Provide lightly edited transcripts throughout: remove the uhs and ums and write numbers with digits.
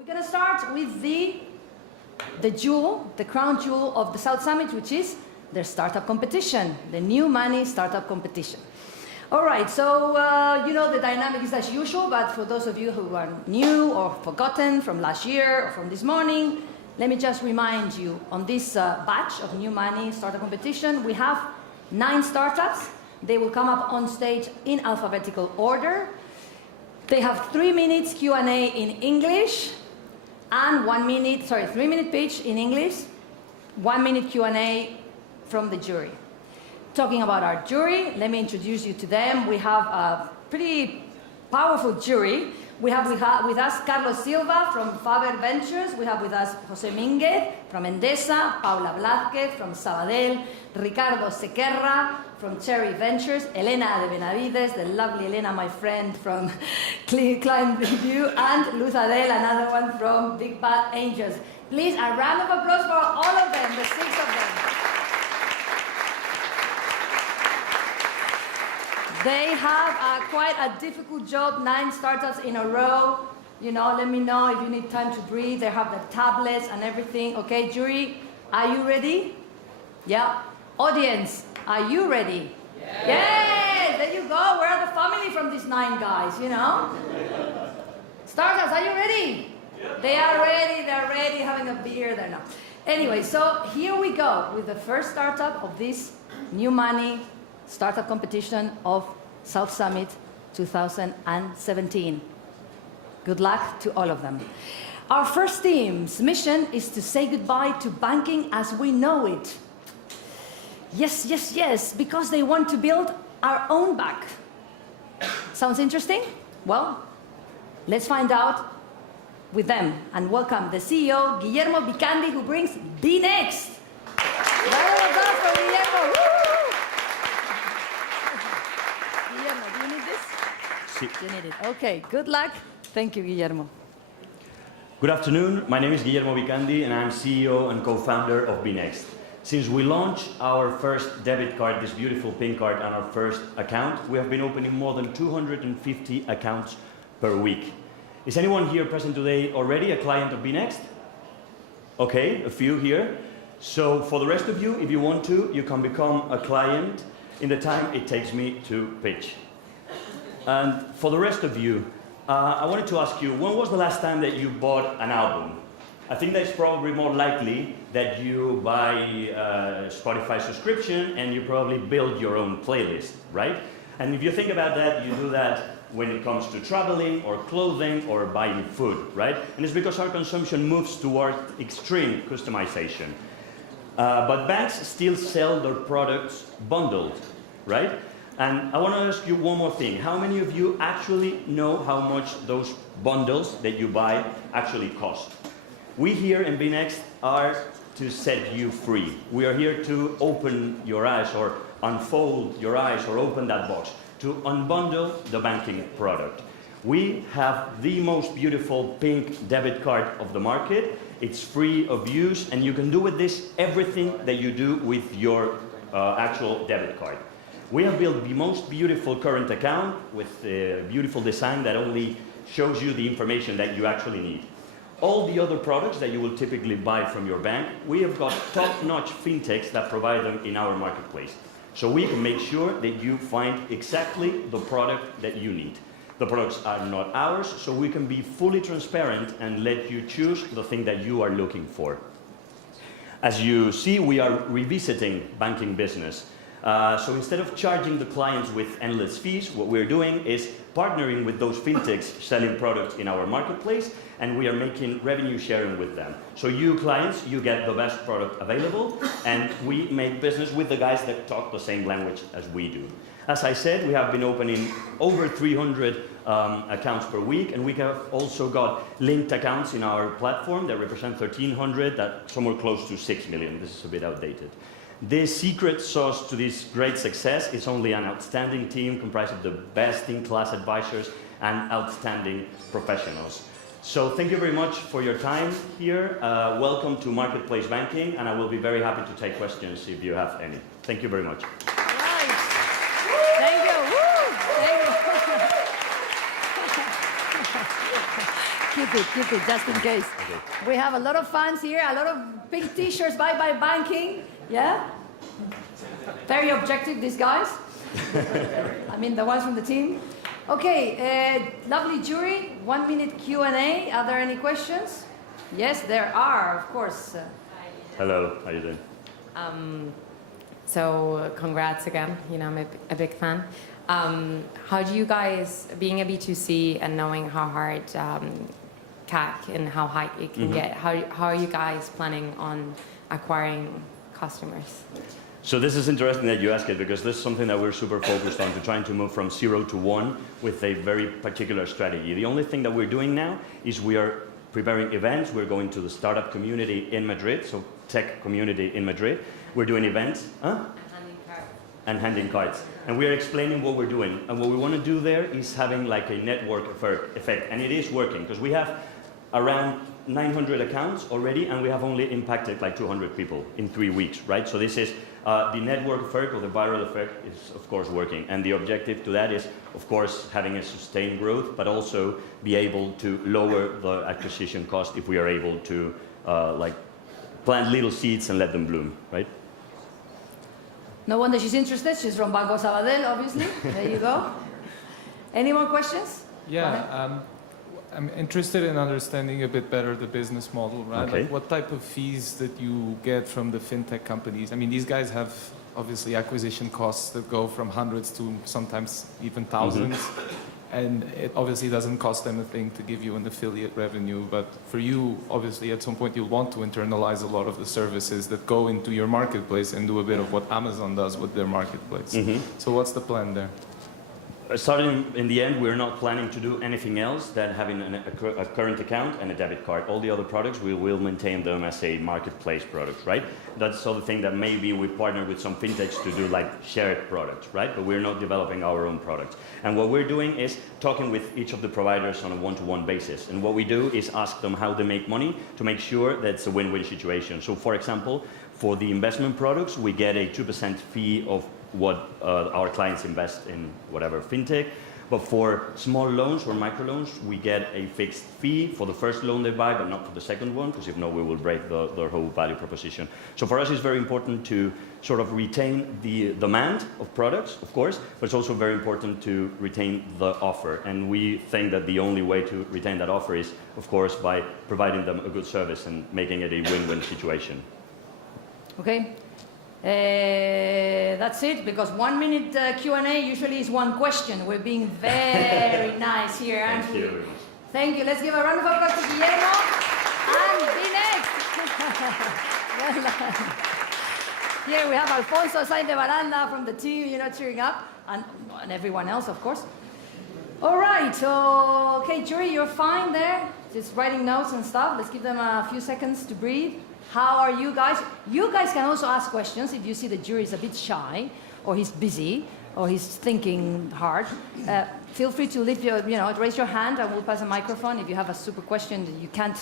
We're going to start with the jewel, the crown jewel of the South Summit, which is their startup competition, the New Money Startup Competition. All right, so you know the dynamic is as usual, but for those of you who are new or forgotten from last year or from this morning, let me just remind you, on this batch of New Money Startup Competition, we have 9 startups. They will come up on stage in alphabetical order. They have 3 minutes Q&A in English, and 3-minute pitch in English, 1 minute Q&A from the jury. Talking about our jury, let me introduce you to them. We have a pretty powerful jury. We have with us Carlos Silva from Faber Ventures. We have with us José Mínguez from Endesa, Paula Blázquez from Sabadell, Ricardo Sequerra from Cherry Ventures, Elena de Benavides, the lovely Elena, my friend from Climb Review, and Luz Adel, another one from Big Bad Angels. Please, a round of applause for all of them, the 6 of them. They have quite a difficult job, 9 startups in a row. You know, let me know if you need time to breathe. They have the tablets and everything. Okay, jury, are you ready? Yeah. Audience, are you ready? Yeah. Yes, there you go. Where are the family from these 9 guys, you know? Startups, are you ready? Yeah. They are ready, having a beer there now. Anyway, so here we go with the first startup of this New Money Startup Competition of South Summit 2017. Good luck to all of them. Our first team's mission is to say goodbye to banking as we know it. Yes, yes, yes, because they want to build our own bank. Sounds interesting? Well, let's find out with them and welcome the CEO, Guillermo Vicandi, who brings Be Next. Round of applause for Guillermo. Woo! Guillermo, do you need this? Sí. You need it. Okay, good luck. Thank you, Guillermo. Good afternoon. My name is Guillermo Vicandi, and I'm CEO and co-founder of BeNext. Since we launched our first debit card, this beautiful pink card, on our first account, we have been opening more than 250 accounts per week. Is anyone here present today already a client of BeNext? Okay, a few here. So for the rest of you, if you want to, you can become a client in the time it takes me to pitch. And for the rest of you, I wanted to ask you, when was the last time that you bought an album? I think that it's probably more likely that you buy a Spotify subscription and you probably build your own playlist, right? And if you think about that, you do that when it comes to traveling or clothing or buying food, right? And it's because our consumption moves toward extreme customization. But banks still sell their products bundled, right? And I want to ask you one more thing. How many of you actually know how much those bundles that you buy actually cost? We here in BeNext are to set you free. We are here to open your eyes or unfold your eyes or open that box, to unbundle the banking product. We have the most beautiful pink debit card of the market. It's free of use, and you can do with this everything that you do with your actual debit card. We have built the most beautiful current account with a beautiful design that only shows you the information that you actually need. All the other products that you will typically buy from your bank, we have got top-notch fintechs that provide them in our marketplace. So we can make sure that you find exactly the product that you need. The products are not ours, so we can be fully transparent and let you choose the thing that you are looking for. As you see, we are revisiting banking business. So instead of charging the clients with endless fees, what we're doing is partnering with those fintechs selling products in our marketplace, and we are making revenue sharing with them. So you clients, you get the best product available, and we make business with the guys that talk the same language as we do. As I said, we have been opening over 300 accounts per week, and we have also got linked accounts in our platform that represent 1,300, that somewhere close to 6 million. This is a bit outdated. The secret sauce to this great success is only an outstanding team comprised of the best-in-class advisors and outstanding professionals. So thank you very much for your time here. Welcome to Marketplace Banking, and I will be very happy to take questions if you have any. Thank you very much. Thank you. Woo! Thank you. Keep it, just in case. Okay. We have a lot of fans here, a lot of pink t-shirts, bye-bye banking. Yeah? Very objective, these guys. I mean, the ones from the team. Okay, lovely jury, 1 minute Q&A. Are there any questions? Yes, there are, of course. Hello, how you doing? So congrats again, you know, I'm a big fan. How do you guys, being a B2C and knowing how hard CAC and how high it can get, how are you guys planning on acquiring customers? So this is interesting that you ask it, because this is something that we're super focused on, to trying to move from 0 to 1 with a very particular strategy. The only thing that we're doing now is we are preparing events. We're going to the startup community in Madrid, so tech community in Madrid. We're doing events. And handing cards. And we are explaining what we're doing. And what we want to do there is having like a network effect. And it is working, because we have around 900 accounts already, and we have only impacted like 200 people in 3 weeks, right? So this is the network effect, or the viral effect, is of course working. And the objective to that is, of course, having a sustained growth, but also be able to lower the acquisition cost if we are able to like plant little seeds and let them bloom, right? No wonder she's interested. She's from Banco Sabadell, obviously. There you go. Any more questions? Yeah, I'm interested in understanding a bit better the business model, right? Okay. Like what type of fees that you get from the fintech companies? I mean, these guys have obviously acquisition costs that go from hundreds to sometimes even thousands. And it obviously doesn't cost anything to give you an affiliate revenue, but for you, obviously, at some point you'll want to internalize a lot of the services that go into your marketplace and do a bit of what Amazon does with their marketplace. So what's the plan there? Starting in the end, we're not planning to do anything else than having a current account and a debit card. All the other products, we will maintain them as a marketplace product, right? That's the other thing that maybe we partner with some fintechs to do, like shared products, right? But we're not developing our own products. And what we're doing is talking with each of the providers on a one-to-one basis. And what we do is ask them how they make money to make sure that it's a win-win situation. So for example, for the investment products, we get a 2% fee of what our clients invest in whatever fintech. But for small loans or microloans, we get a fixed fee for the first loan they buy, but not for the second one, because if not, we will break the whole value proposition. So for us, it's very important to sort of retain the demand of products, of course, but it's also very important to retain the offer. And we think that the only way to retain that offer is, of course, by providing them a good service and making it a win-win situation. Okay. That's it, because 1 minute Q&A usually is one question. We're being very nice here, aren't we? Thank you. Thank you. Let's give a round of applause to Guillermo and be next. Well done. Here we have Alfonso Sainz de Baranda from the team, you know, cheering up, and everyone else, of course. All right, so, okay, jury, you're fine there? Just writing notes and stuff. Let's give them a few seconds to breathe. How are you guys? You guys can also ask questions if you see the jury is a bit shy, or he's busy, or he's thinking hard. Feel free to lift your, raise your hand, and we'll pass a microphone. If you have a super question that you can't,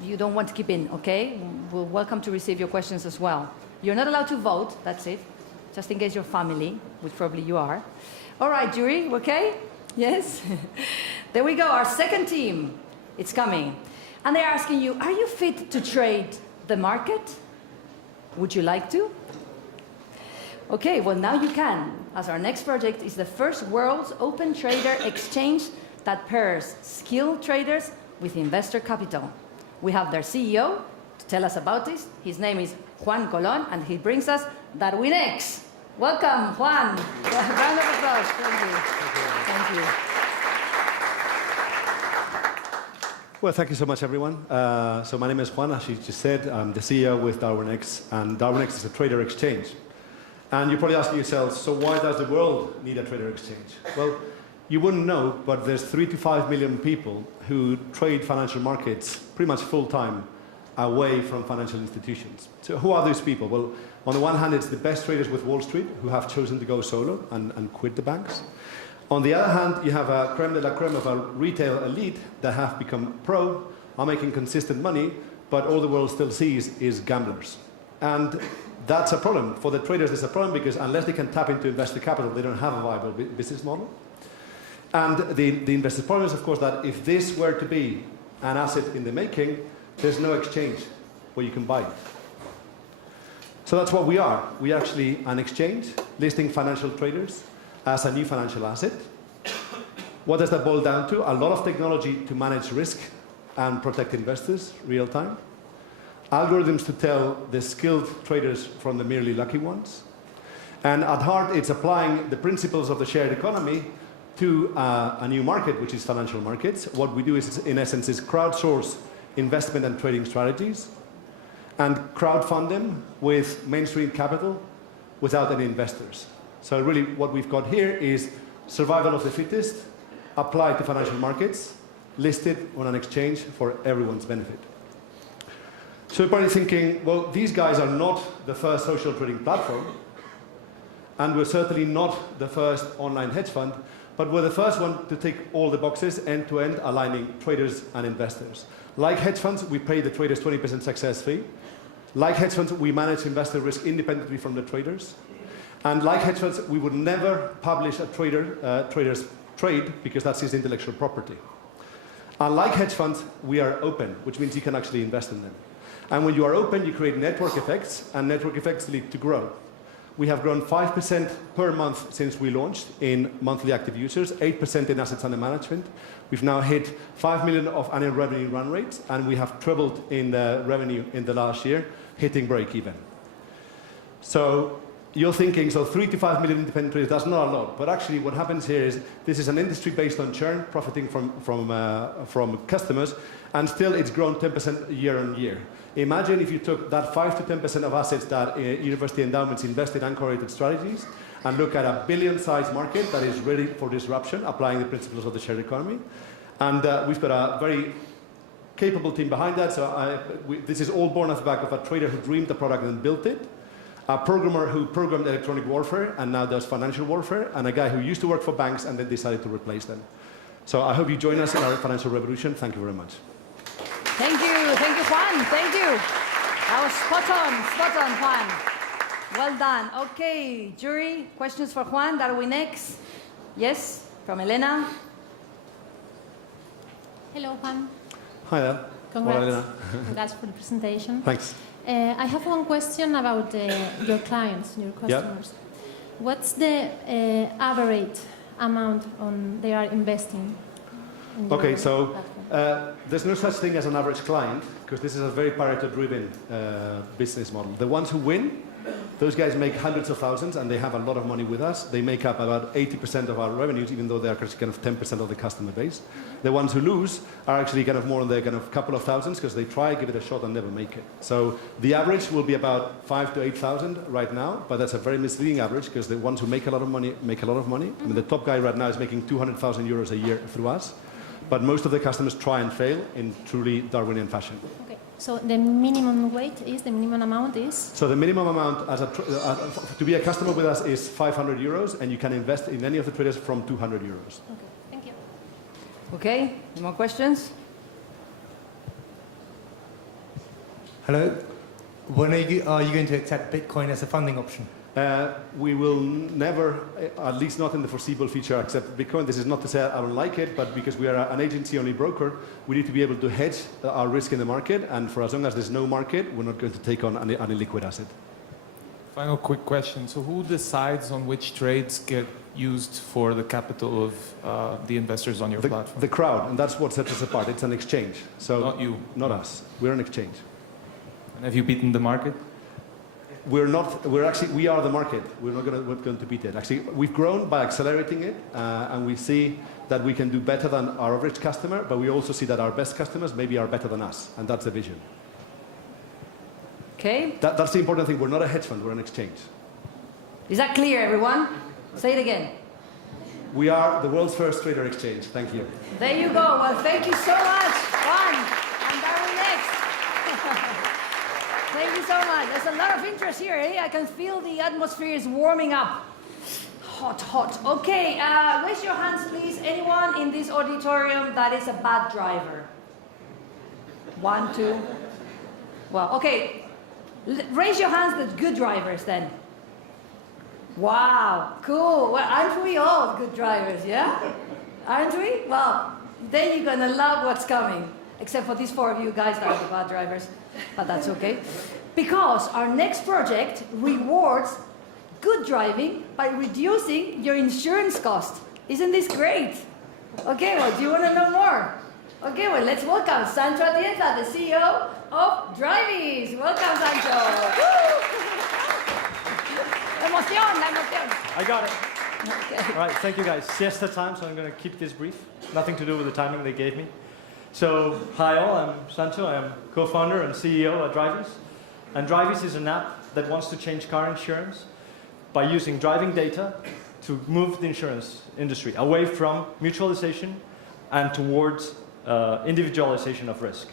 you don't want to keep in, okay? We're welcome to receive your questions as well. You're not allowed to vote, that's it. Just in case you're family, which probably you are. All right, jury, okay? Yes? There we go, our second team. It's coming. And they're asking you, are you fit to trade the market? Would you like to? Okay, well now you can, as our next project is the first world's open trader exchange that pairs skilled traders with investor capital. We have their CEO to tell us about this. His name is Juan Colon, and he brings us Darwinex. Welcome, Juan. Round of applause. Thank you. Thank you. Well, thank you so much, everyone. So my name is Juan, as you just said. I'm the CEO with Darwinex, and Darwinex is a trader exchange. And you're probably asking yourselves, so why does the world need a trader exchange? Well, you wouldn't know, but there's 3 to 5 million people who trade financial markets pretty much full-time away from financial institutions. So who are those people? Well, on the one hand, it's the best traders with Wall Street who have chosen to go solo and quit the banks. On the other hand, you have a creme de la creme of a retail elite that have become pro, are making consistent money, but all the world still sees is gamblers. And that's a problem. For the traders, it's a problem because unless they can tap into investor capital, they don't have a viable business model. And the investor's problem is, of course, that if this were to be an asset in the making, there's no exchange where you can buy it. So that's what we are. We are actually an exchange listing financial traders as a new financial asset. What does that boil down to? A lot of technology to manage risk and protect investors real time. Algorithms to tell the skilled traders from the merely lucky ones. And at heart, it's applying the principles of the shared economy to a new market, which is financial markets. What we do is, in essence, is crowdsource investment and trading strategies and crowdfund them with mainstream capital without any investors. So really what we've got here is survival of the fittest applied to financial markets, listed on an exchange for everyone's benefit. So you're probably thinking, well, these guys are not the first social trading platform, and we're certainly not the first online hedge fund, but we're the first one to tick all the boxes end-to-end, aligning traders and investors. Like hedge funds, we pay the traders 20% success fee. Like hedge funds, we manage investor risk independently from the traders. And like hedge funds, we would never publish a trader's trade because that's his intellectual property. And like hedge funds, we are open, which means you can actually invest in them. And when you are open, you create network effects, and network effects lead to growth. We have grown 5% per month since we launched in monthly active users, 8% in assets under management. We've now hit 5 million of annual revenue run rates, and we have trebled in the revenue in the last year, hitting break even. So you're thinking, so 3 to 5 million independent traders, that's not a lot. But actually what happens here is this is an industry based on churn, profiting from customers, and still it's grown 10% year on year. Imagine if you took that 5 to 10% of assets that university endowments invest in uncorrelated strategies and look at a billion-sized market that is ready for disruption, applying the principles of the shared economy. And we've got a very capable team behind that. So this is all born off the back of a trader who dreamed the product and built it, a programmer who programmed electronic warfare and now does financial warfare, and a guy who used to work for banks and then decided to replace them. So I hope you join us in our financial revolution. Thank you very much. Thank you, Juan, thank you. That was spot on, Juan. Well done. Okay, jury, questions for Juan, that are we next? Yes, from Elena. Hello, Juan. Hi there. Congrats. Hola, Elena. Congrats for the presentation. Thanks. I have one question about your clients, your customers. What's the average amount they are investing in Okay, your so platform? there's no such thing as an average client, because this is a very Pareto-driven business model. The ones who win, those guys make hundreds of thousands, and they have a lot of money with us. They make up about 80% of our revenues, even though they are kind of 10% of the customer base. The ones who lose are actually kind of more in the kind of couple of thousands, because they try, give it a shot, and never make it. So the average will be about 5,000 to 8,000 right now, but that's a very misleading average, because the ones who make a lot of money make a lot of money. I mean, the top guy right now is making 200,000 euros a year through us, but most of the customers try and fail in truly Darwinian fashion. Okay. So the minimum the minimum amount is? So the minimum amount to be a customer with us is 500 euros, and you can invest in any of the traders from 200 euros. Okay, thank you. Okay, any more questions? Hello. When are you going to accept Bitcoin as a funding option? We will never, at least not in the foreseeable future, accept Bitcoin. This is not to say I don't like it, but because we are an agency-only broker, we need to be able to hedge our risk in the market, and for as long as there's no market, we're not going to take on any liquid asset. Final quick question. So who decides on which trades get used for the capital of the investors on your platform? The crowd, and that's what sets us apart. It's an exchange. So Not you. Not us. We're an exchange. And have you beaten the market? We are the market. We're not going to beat it. Actually, we've grown by accelerating it, and we see that we can do better than our average customer, but we also see that our best customers maybe are better than us, and that's the vision. Okay, That's the important thing. We're not a hedge fund, we're an exchange. is that clear, everyone? Say it again. We are the world's first trader exchange. Thank you. There you go. Well, thank you so much, Juan. And Darwin next. Thank you so much. There's a lot of interest here. Eh? I can feel the atmosphere is warming up. Hot, hot. Okay, raise your hands, please. Anyone in this auditorium that is a bad driver? 1, 2. Well, okay. Raise your hands, the good drivers then. Wow, cool. Well, aren't we all good drivers, yeah? Aren't we? Well, then you're going to love what's coming. Except for these 4 of you guys that are the bad drivers. But that's okay. Because our next project rewards good driving by reducing your insurance cost. Isn't this great? Okay, well, do you want to know more? Okay, well, let's welcome Sancho Atienza, the CEO of Drivies. Welcome, Sancho. Emoción, la emoción. I got it. Okay. All right, thank you guys. Siesta time, so I'm going to keep this brief. Nothing to do with the timing they gave me. So, hi all, I'm Sancho. I'm co-founder and CEO at Drivies. And Drivies is an app that wants to change car insurance by using driving data to move the insurance industry away from mutualization and towards individualization of risk.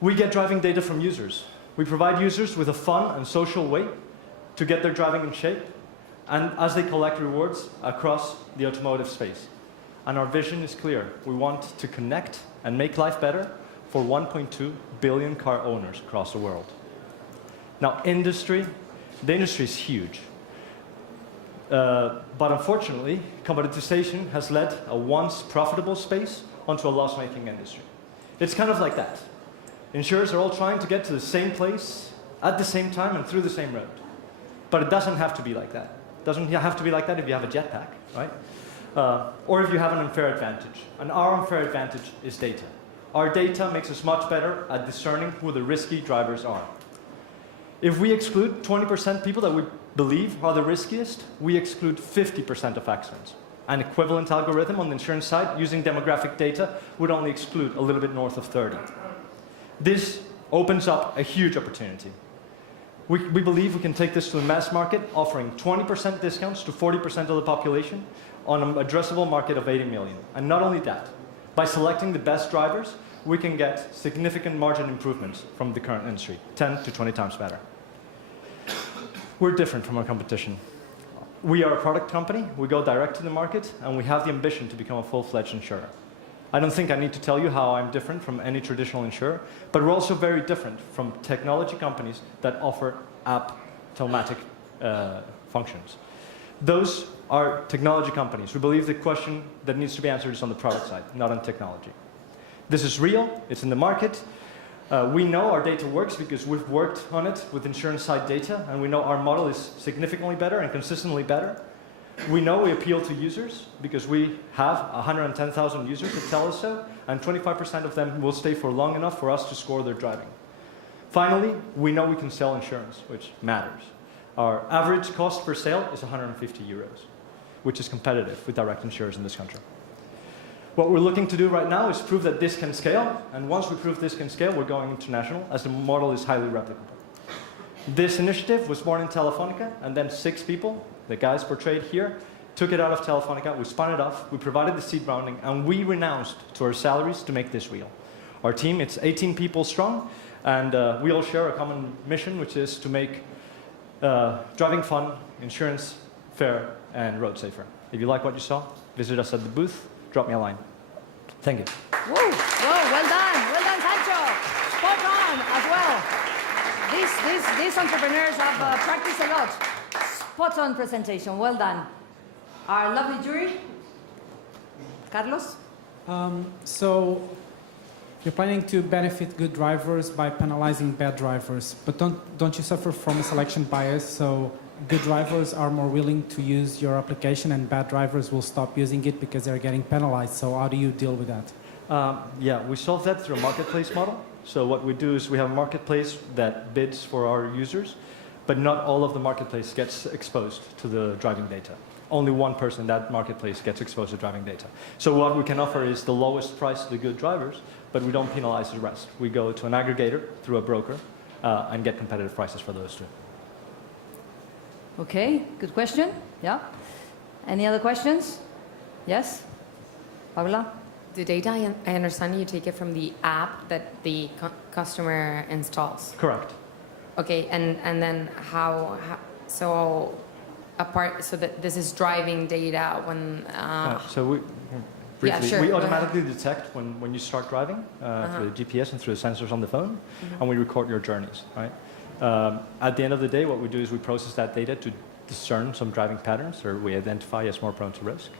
We get driving data from users. We provide users with a fun and social way to get their driving in shape, and as they collect rewards across the automotive space. And our vision is clear. We want to connect and make life better for 1.2 billion car owners across the world. Now, the industry is huge. But unfortunately, commoditization has led a once profitable space onto a loss-making industry. It's kind of like that. Insurers are all trying to get to the same place at the same time and through the same road. But it doesn't have to be like that. It doesn't have to be like that if you have a jetpack, right? Or if you have an unfair advantage. And our unfair advantage is data. Our data makes us much better at discerning who the risky drivers are. If we exclude 20% people that we believe are the riskiest, we exclude 50% of accidents. An equivalent algorithm on the insurance side using demographic data would only exclude a little bit north of 30. This opens up a huge opportunity. We believe we can take this to the mass market, offering 20% discounts to 40% of the population on an addressable market of 80 million. And not only that, by selecting the best drivers, we can get significant margin improvements from the current industry, 10 to 20 times better. We're different from our competition. We are a product company, we go direct to the market, and we have the ambition to become a full-fledged insurer. I don't think I need to tell you how I'm different from any traditional insurer, but we're also very different from technology companies that offer app telematic functions. Those are technology companies. We believe the question that needs to be answered is on the product side, not on technology. This is real, it's in the market. We know our data works because we've worked on it with insurance side data, and we know our model is significantly better and consistently better. We know we appeal to users because we have 110,000 users that tell us so, and 25% of them will stay for long enough for us to score their driving. Finally, we know we can sell insurance, which matters. Our average cost per sale is 150 euros, which is competitive with direct insurers in this country. What we're looking to do right now is prove that this can scale, and once we prove this can scale, we're going international, as the model is highly replicable. This initiative was born in Telefonica, and then 6 people, the guys portrayed here, took it out of Telefonica, we spun it off, we provided the seed rounding, and we renounced to our salaries to make this real. Our team, it's 18 people strong, and we all share a common mission, which is to make driving fun, insurance fair, and road safer. If you like what you saw, visit us at the booth, drop me a line. Thank you. Whoa, well done, Sancho. Spot on as well. These entrepreneurs have practiced a lot. Spot on presentation, well done. Our lovely jury, Carlos? So you're planning to benefit good drivers by penalizing bad drivers, but don't you suffer from a selection bias? So good drivers are more willing to use your application and bad drivers will stop using it because they're getting penalized. So how do you deal with that? Yeah, we solve that through a marketplace model. So what we do is we have a marketplace that bids for our users, but not all of the marketplace gets exposed to the driving data. Only one person in that marketplace gets exposed to driving data. So what we can offer is the lowest price to the good drivers, but we don't penalize the rest. We go to an aggregator through a broker and get competitive prices for those two. Okay, good question. Yeah. Any other questions? Yes? Paula? The data, I understand you take it from the app that the customer installs. Correct. Okay, and then so that this is driving data when... So we, briefly, yeah, sure, we go automatically detect when you start driving through the GPS and through the sensors on the phone, and we record your journeys, right? At the end of the day, what we do is we process that data to discern some driving patterns, or we identify as more prone to risk.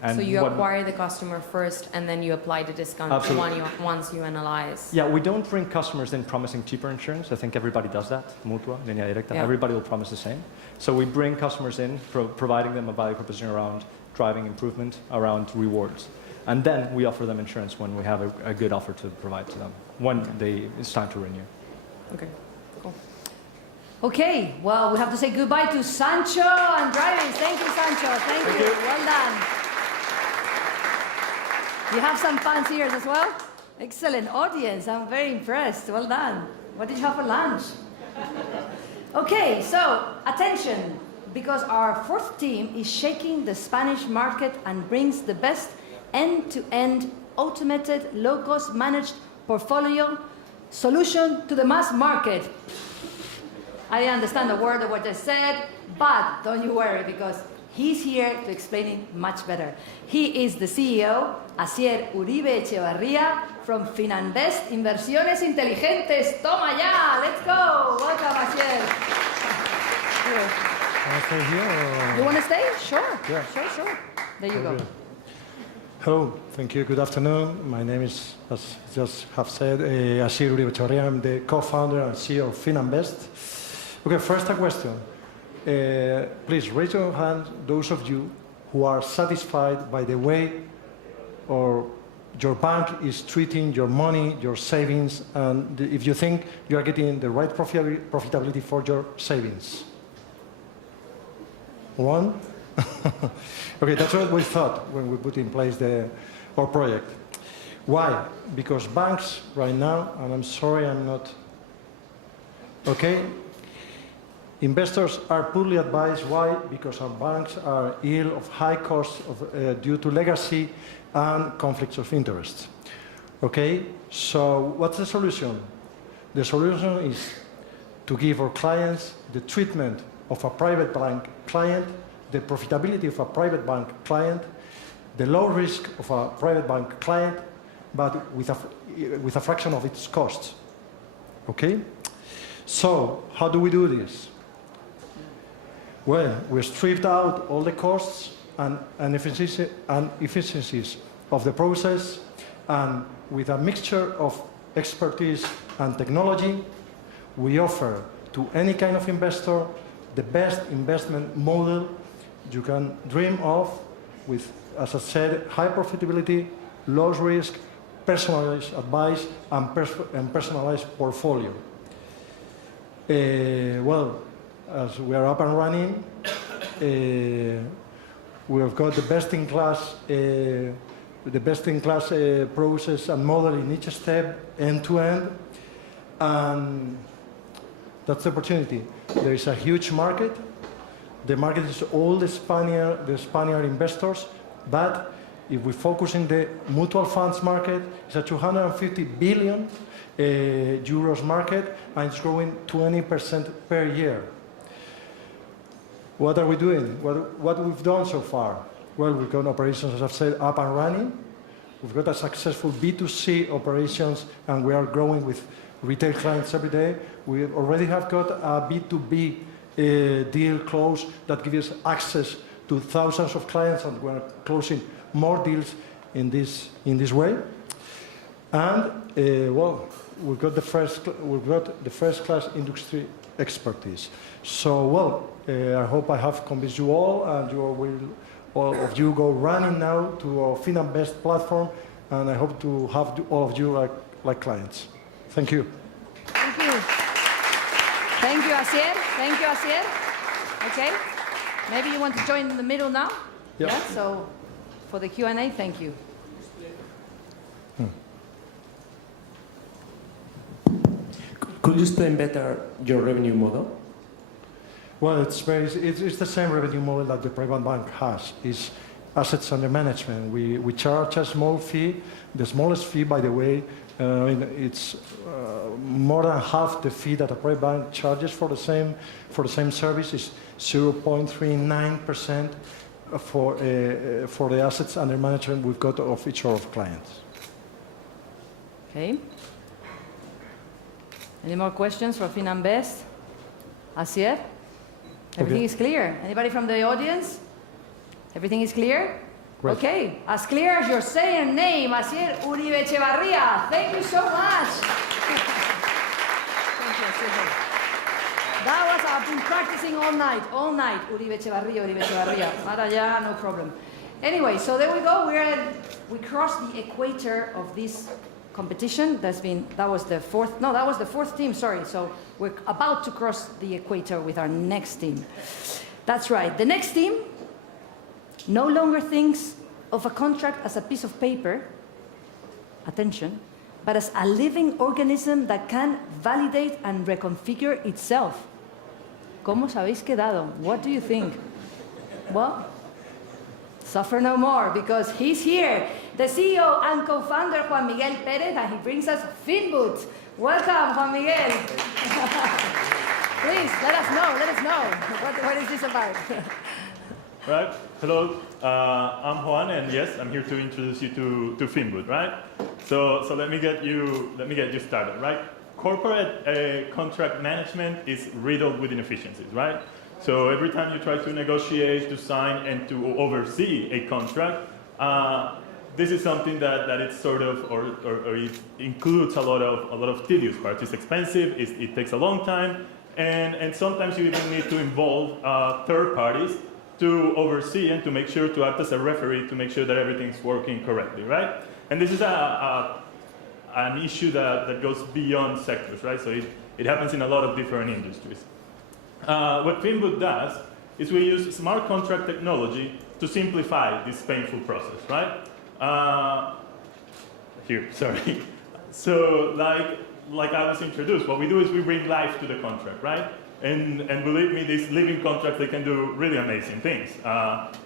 And So you what- acquire the customer first, and then you apply the discount Absolutely. once you analyze. Yeah, we don't bring customers in promising cheaper insurance. I think everybody does that. Mutua, Línea Directa, Yeah. everybody will promise the same. So we bring customers in, providing them a value proposition around driving improvement, around rewards. And then we offer them insurance when we have a good offer to provide to them, when it's time to renew. Okay, cool. Okay, well, we have to say goodbye to Sancho and driving. Thank you, Sancho. Thank you. Well done. You have some fans here as well? Excellent audience. I'm very impressed. Well done. What did you have for lunch? Okay, so attention, because our fourth team is shaking the Spanish market and brings the best end-to-end automated, low-cost managed portfolio solution to the mass market. I didn't understand a word of what I said, but don't you worry, because he's here to explain it much better. He is the CEO, Asier Uribe Echevarría, from Finalists Inversiones Inteligentes. Toma ya, let's go. Welcome, Asier. Here. Can I stay here? Or? You want to stay? Sure. Yeah. Sure. There you go. Okay. Hello, thank you. Good afternoon. My name is, as just have said, Asier Uribe Echevarría. I'm the co-founder and CEO of Finalists. Okay, first a question. Please raise your hand, those of you who are satisfied by the way or your bank is treating your money, your savings, and if you think you are getting the right profitability for your savings. One? Okay, that's what we thought when we put in place our project. Why? Because banks right now, and I'm sorry I'm not, okay? Investors are poorly advised. Why? Because our banks are ill of high costs due to legacy and conflicts of interest. Okay, so what's the solution? The solution is to give our clients the treatment of a private bank client, the profitability of a private bank client, the low risk of a private bank client, but with a fraction of its costs. Okay? So, how do we do this? Well, we stripped out all the costs and efficiencies of the process, and with a mixture of expertise and technology, we offer to any kind of investor the best investment model you can dream of with, as I said, high profitability, low risk, personalized advice, and personalized portfolio. Well, as we are up and running, we have got the best-in-class process and model in each step, end-to-end, and that's the opportunity. There is a huge market. The market is all the Spaniard investors, but if we focus in the mutual funds market, it's a 250 billion euros market, and it's growing 20% per year. What are we doing? What we've done so far? Well, we've got operations, as I've said, up and running. We've got a successful B2C operations, and we are growing with retail clients every day. We already have got a B2B deal closed that gives us access to thousands of clients, and we're closing more deals in this way. And well, we've got the first class industry expertise. So well, I hope I have convinced you all, and all of you go running now to our Finambest platform, and I hope to have all of you like clients. Thank you. Thank you. Thank you, Asier. Thank you, Asier. Okay. Maybe you want to join in the middle now? Yep. Yeah. So for the Q&A, thank you. Could you explain better your revenue model? Well, it's the same revenue model that the private bank has. It's assets under management. We charge a small fee, the smallest fee, by the way. It's more than half the fee that a private bank charges for the same service. Is 0.39% for the assets under management we've got of each of our clients. Okay. Any more questions for Finambest? Asier? Everything is clear. Anybody from the audience? Everything is clear? Great. Okay, as clear as your saying name, Asier Uribe Echevarria. Thank you so much. Thank you, Asier. That was, I've been practicing all night. Uribe Echevarria. Ahora ya, no problem. Anyway, so there we go. We crossed the equator of this competition. That was the fourth team, sorry. So we're about to cross the equator with our next team. That's right. The next team no longer thinks of a contract as a piece of paper, attention, but as a living organism that can validate and reconfigure itself. ¿Cómo os habéis quedado? What do you think? Well, suffer no more, because he's here, the CEO and co-founder Juan Miguel Pérez, and he brings us Finboot. Welcome, Juan Miguel. Please, let us know. What is this about? Right. Hello, I'm Juan, and yes, I'm here to introduce you to Finboot, right? So let me get you started, right? Corporate contract management is riddled with inefficiencies, right? So every time you try to negotiate, to sign, and to oversee a contract, this is something that it's sort of, or it includes a lot of tedious parts. It's expensive. It takes a long time, and sometimes you even need to involve third parties to oversee and to make sure, to act as a referee to make sure that everything's working correctly, right? And this is an issue that goes beyond sectors, right? So it happens in a lot of different industries. What Finboot does is we use smart contract technology to simplify this painful process, right? Sorry. So like I was introduced, what we do is we bring life to the contract, right? And believe me, these living contracts, they can do really amazing things.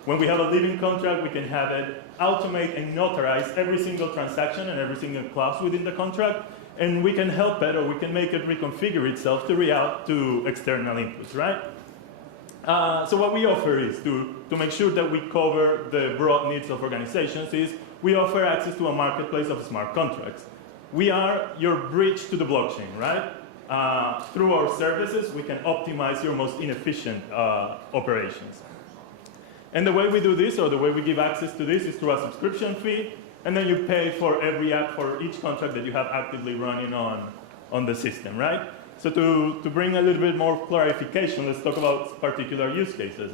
When we have a living contract, we can have it automate and notarize every single transaction and every single clause within the contract, and we can help it, or we can make it reconfigure itself to react to external inputs, right? So what we offer is to make sure that we cover the broad needs of organizations is we offer access to a marketplace of smart contracts. We are your bridge to the blockchain, right? Through our services, we can optimize your most inefficient operations. And the way we do this, or the way we give access to this, is through a subscription fee, and then you pay for for each contract that you have actively running on the system, right? So to bring a little bit more clarification, let's talk about particular use cases.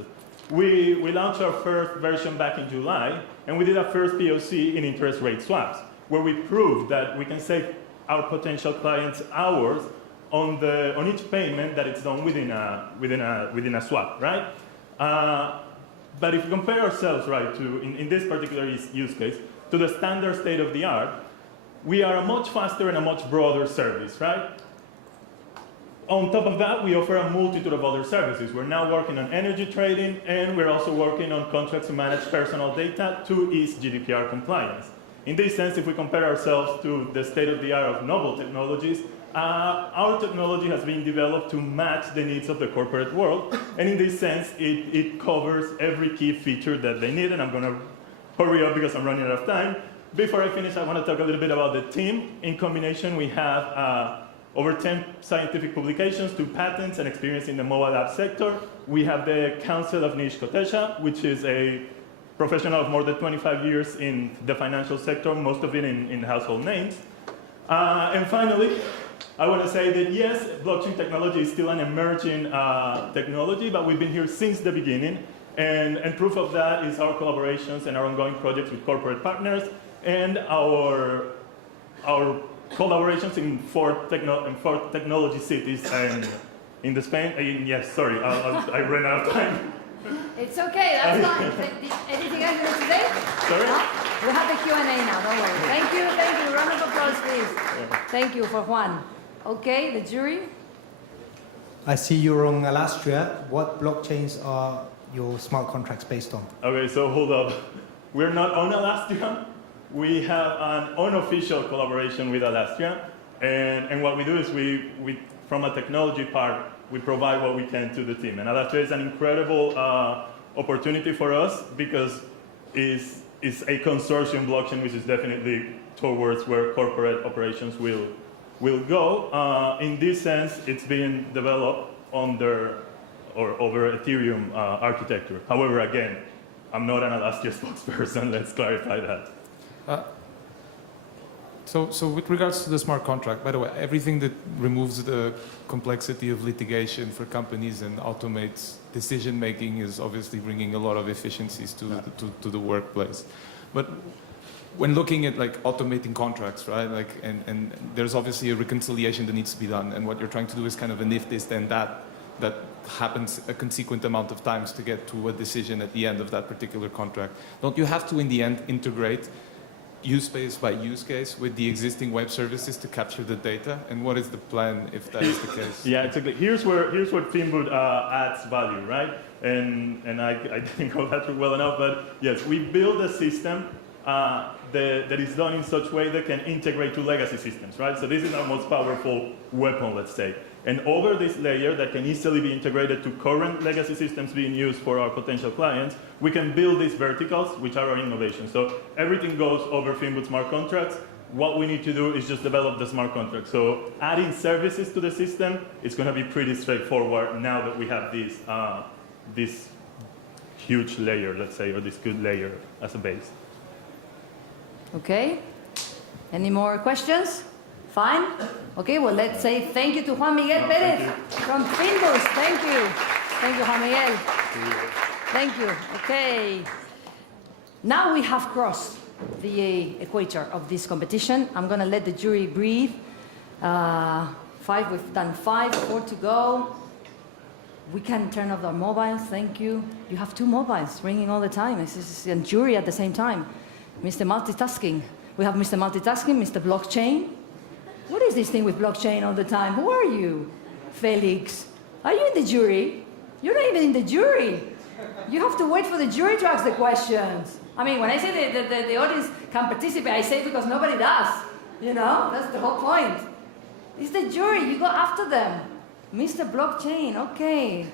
We launched our first version back in July, and we did our first POC in interest rate swaps, where we proved that we can save our potential clients hours on each payment that it's done within a swap, right? But if you compare ourselves, right, to in this particular use case, to the standard state of the art, we are a much faster and a much broader service, right? On top of that, we offer a multitude of other services. We're now working on energy trading, and we're also working on contracts to manage personal data to ease GDPR compliance. In this sense, if we compare ourselves to the state of the art of novel technologies, our technology has been developed to match the needs of the corporate world, and in this sense, it covers every key feature that they need, and I'm going to hurry up because I'm running out of time. Before I finish, I want to talk a little bit about the team. In combination, we have over 10 scientific publications, 2 patents, and experience in the mobile app sector. We have the Council of Nish Kotesha, which is a professional of more than 25 years in the financial sector, most of it in household names. And finally, I want to say that yes, blockchain technology is still an emerging technology, but we've been here since the beginning. And proof of that is our collaborations and our ongoing projects with corporate partners and our collaborations in four technology cities and in the Spain. Yes, sorry, I ran out of time. It's okay, that's fine. Anything else you want to say? Sorry? We have the Q&A now, don't worry. Thank you. Round of applause, please. Thank you for Juan. Okay, the jury. I see you're on Alastria. What blockchains are your smart contracts based on? Okay, so hold up. We're not on Alastria. We have an unofficial collaboration with Alastria. And what we do is we from a technology part, we provide what we can to the team. And Alastria is an incredible opportunity for us because it's a consortium blockchain, which is definitely towards where corporate operations will go. In this sense, it's being developed over Ethereum architecture. However, again, I'm not an Alastria spokesperson, let's clarify that. So with regards to the smart contract, by the way, everything that removes the complexity of litigation for companies and automates decision making is obviously bringing a lot of efficiencies to the workplace. But when looking at like automating contracts, right, like and there's obviously a reconciliation that needs to be done, and what you're trying to do is kind of an if this then that happens a consequent amount of times to get to a decision at the end of that particular contract. Don't you have to in the end integrate use case by use case with the existing web services to capture the data? And what is the plan if that is the case? Yeah, exactly. Here's what Finwood adds value, right? And I didn't go that through well enough, but yes, we build a system that is done in such a way that can integrate to legacy systems, right? So this is our most powerful weapon, let's say. And over this layer that can easily be integrated to current legacy systems being used for our potential clients, we can build these verticals, which are our innovations. So everything goes over Finwood smart contracts. What we need to do is just develop the smart contract. So adding services to the system is going to be pretty straightforward now that we have this huge layer, let's say, or this good layer as a base. Okay. Any more questions? Fine. Okay, well, let's say thank you to Juan Miguel Perez from Finbus. Thank you. Thank you, Juan Miguel. Thank you. Okay. Now we have crossed the equator of this competition. I'm going to let the jury breathe. 5, we've done 5, 4 to go. We can turn off our mobiles. Thank you. You have 2 mobiles ringing all the time. This is a jury at the same time. Mr. Multitasking. We have Mr. Multitasking, Mr. Blockchain. What is this thing with blockchain all the time? Who are you? Felix. Are you in the jury? You're not even in the jury. You have to wait for the jury to ask the questions. I mean, when I say the audience can participate, I say it because nobody does. You know, that's the whole point. It's the jury, you go after them. Mr. Blockchain, okay.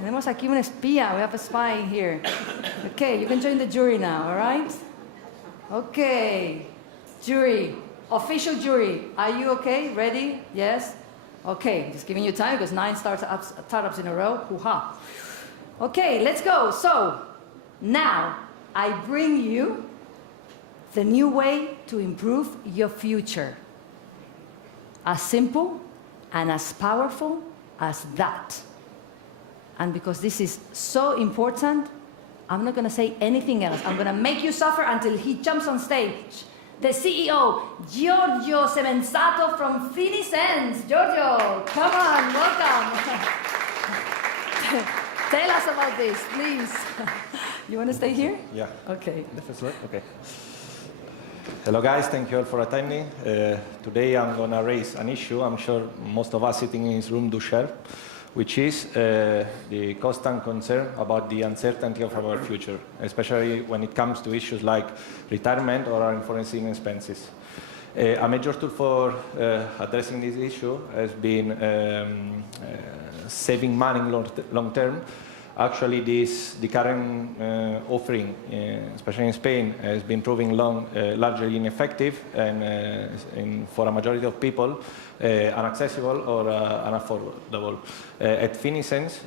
Tenemos aquí un espía, we have a spy here. Okay, you can join the jury now, all right? Okay, jury. Official jury, are you okay? Ready? Yes? Okay, just giving you time because 9 startups in a row. Hoo-ha. Okay, let's go. So, now I bring you the new way to improve your future. As simple and as powerful as that. And because this is so important, I'm not going to say anything else. I'm going to make you suffer until he jumps on stage. The CEO, Giorgio Semenzato from Finalists. Giorgio, come on, welcome. Tell us about this, please. You want to stay here? Yeah. Okay. The first one? Okay. Hello, guys. Thank you all for attending. Today I'm going to raise an issue I'm sure most of us sitting in this room do share, which is the constant concern about the uncertainty of our future, especially when it comes to issues like retirement or our forensic expenses. A major tool for addressing this issue has been saving money long term. Actually, the current offering, especially in Spain, has been proving largely ineffective and for a majority of people, inaccessible or unaffordable. At Finisense,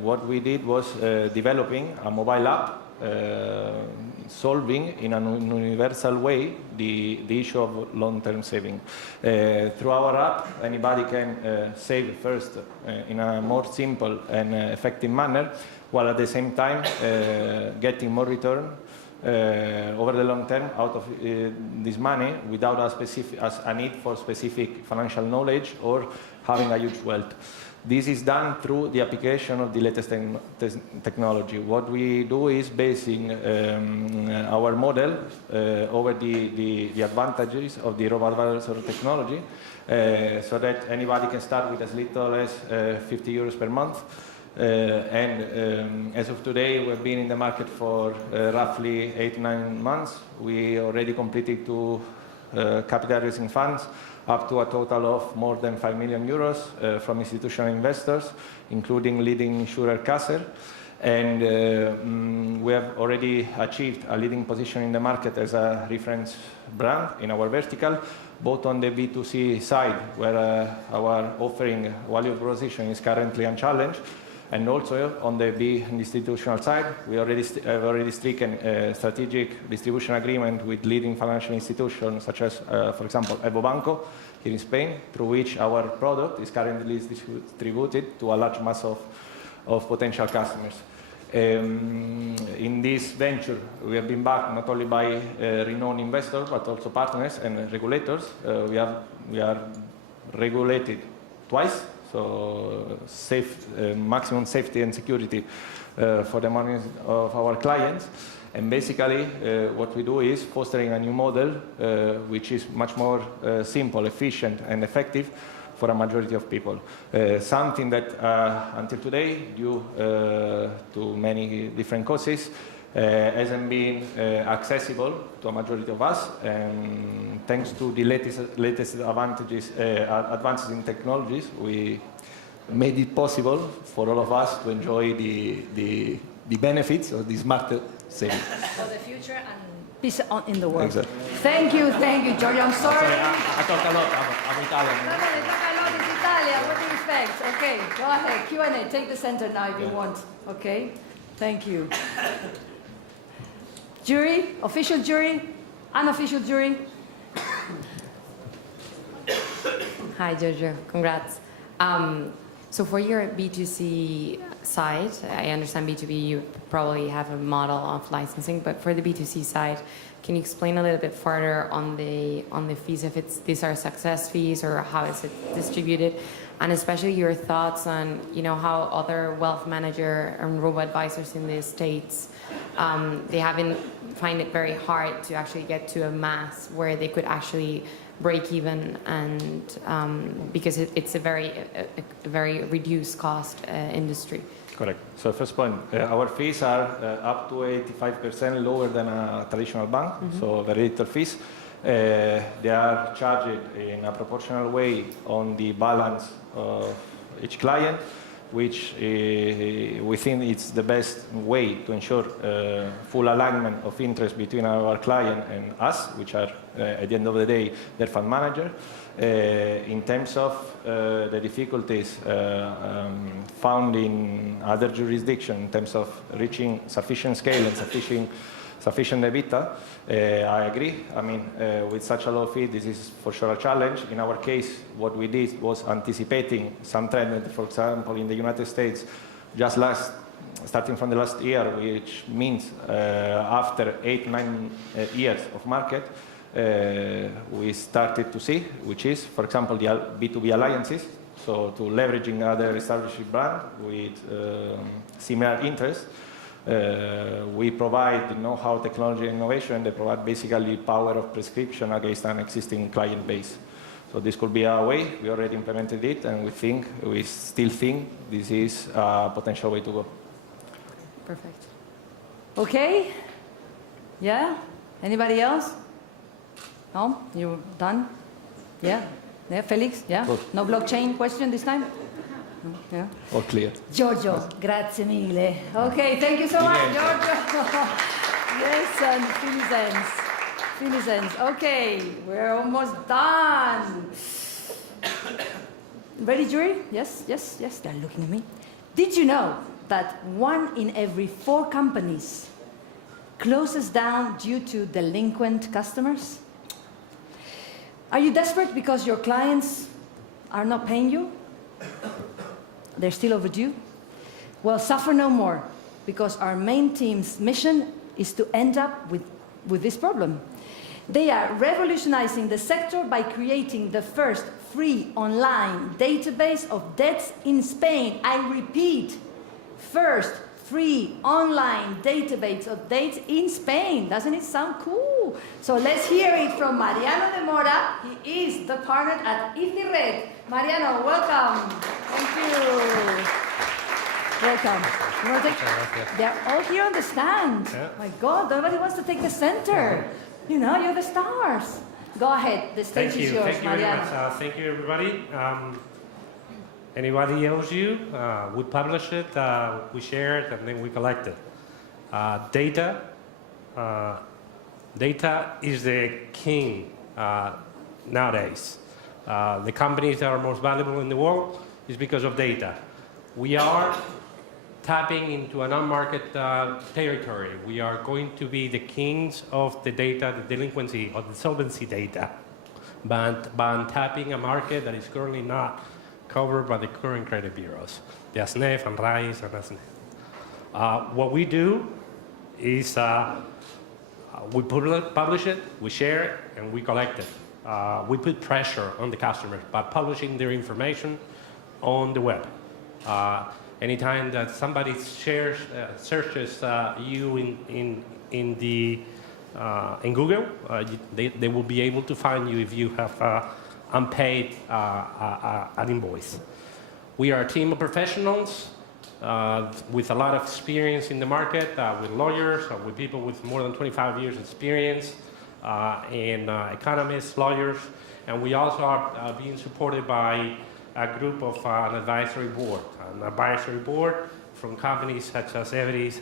what we did was developing a mobile app solving in a universal way the issue of long-term saving. Through our app, anybody can save first in a more simple and effective manner, while at the same time getting more return over the long term out of this money without a need for specific financial knowledge or having a huge wealth. This is done through the application of the latest technology. What we do is basing our model over the advantages of the robot advisor technology so that anybody can start with as little as 50 euros per month. As of today, we've been in the market for roughly 8-9 months. We already completed 2 capital raising funds, up to a total of more than 5 million euros from institutional investors, including leading insurer Caser. And we have already achieved a leading position in the market as a reference brand in our vertical, both on the B2C side, where our offering value proposition is currently unchallenged, And also on the big institutional side, we have already stricken a strategic distribution agreement with leading financial institutions such as, for example, EVO Banco here in Spain, through which our product is currently distributed to a large mass of potential customers. In this venture, we have been backed not only by renowned investors, but also partners and regulators. We are regulated twice, so maximum safety and security for the money of our clients. And basically, what we do is fostering a new model which is much more simple, efficient, and effective for a majority of people. Something that until today, due to many different causes, hasn't been accessible to a majority of us. And thanks to the latest advances in technologies, we made it possible for all of us to enjoy the benefits of this market saving. For the future and peace in the world. Exactly. Thank you, Giorgio. I'm sorry. I talk a lot. I'm Italian. No, they talk a lot. It's Italia. What do you expect? Okay, go ahead. Q&A. Take the center now if you want. Okay. Thank you. Jury, official jury, unofficial jury. Hi, Giorgio. Congrats. So for your B2C side, I understand B2B, you probably have a model of licensing, but for the B2C side, can you explain a little bit further on the fees, if these are success fees or how is it distributed? And especially your thoughts on, how other wealth manager and robo-advisors in the States, they find it very hard to actually get to a mass where they could actually break even, and because it's a very reduced cost industry. Correct. So first point, our fees are up to 85% lower than a traditional bank, so very little fees. They are charged in a proportional way on the balance of each client, which we think it's the best way to ensure full alignment of interest between our client and us, which are, at the end of the day, their fund manager. In terms of the difficulties found in other jurisdictions in terms of reaching sufficient scale and sufficient EBITDA, I agree. I mean, with such a low fee, this is for sure a challenge. In our case, what we did was anticipating some trend, for example, in the United States, starting from the last year, which means after 8-9 years of market, we started to see, which is, for example, the B2B alliances, so to leveraging other established brands with similar interests. We provide the know-how, technology, and innovation, and they provide basically power of prescription against an existing client base. So this could be a way. We already implemented it, and we still think this is a potential way to go. Perfect. Okay. Yeah. Anybody else? No? You done? Yeah. Yeah. Felix? Yeah. Good. No blockchain question this time? No? Yeah. All clear. Giorgio, grazie mille. Okay, thank you so much, Giorgio. Yes, and Finalists. Okay, we're almost done. Ready, jury? Yes. They're looking at me. Did you know that 1 in every 4 companies closes down due to delinquent customers? Are you desperate because your clients are not paying you? They're still overdue? Well, suffer no more, because our main team's mission is to end up with this problem. They are revolutionizing the sector by creating the first free online database of debts in Spain. I repeat, first free online database of debts in Spain. Doesn't it sound cool? So let's hear it from Mariano de Mora. He is the partner at ICIRED. Mariano, welcome. Thank you. Welcome. You want to take, they're all here on the stand. Yeah. My God, nobody wants to take the center. You're the stars. Go ahead. The stage is yours, Thank you very Mariano. much. Thank you, everybody. Anybody owes you? We publish it, we share it, and then we collect it. Data is the king nowadays. The companies that are most valuable in the world is because of data. We are tapping into an unmarket territory. We are going to be the kings of the data, the delinquency, or the solvency data, but tapping a market that is currently not covered by the current credit bureaus, the ASNEF and RAIS and ASNEF. What we do is we publish it, we share it, and we collect it. We put pressure on the customers by publishing their information on the web. Anytime that somebody searches you in Google, they will be able to find you if you have unpaid an invoice. We are a team of professionals with a lot of experience in the market, with lawyers, with people with more than 25 years experience, and economists, lawyers, and we also are being supported by a group of an advisory board from companies such as Everis,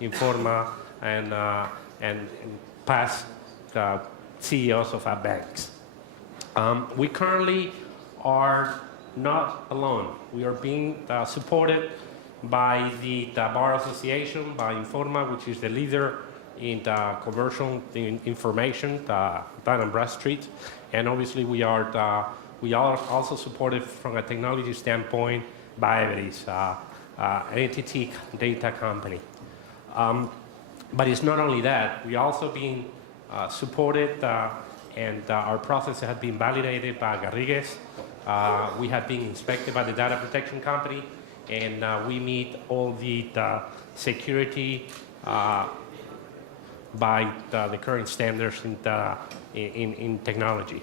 Informa, and past CEOs of our banks. We currently are not alone. We are being supported by the Bar Association, by Informa, which is the leader in the commercial information, Dun & Bradstreet, and obviously we are also supported from a technology standpoint by Everis, an entity data company. But it's not only that. We also being supported and our process has been validated by Garrigues. We have been inspected by the data protection company, and we meet all the security by the current standards in technology.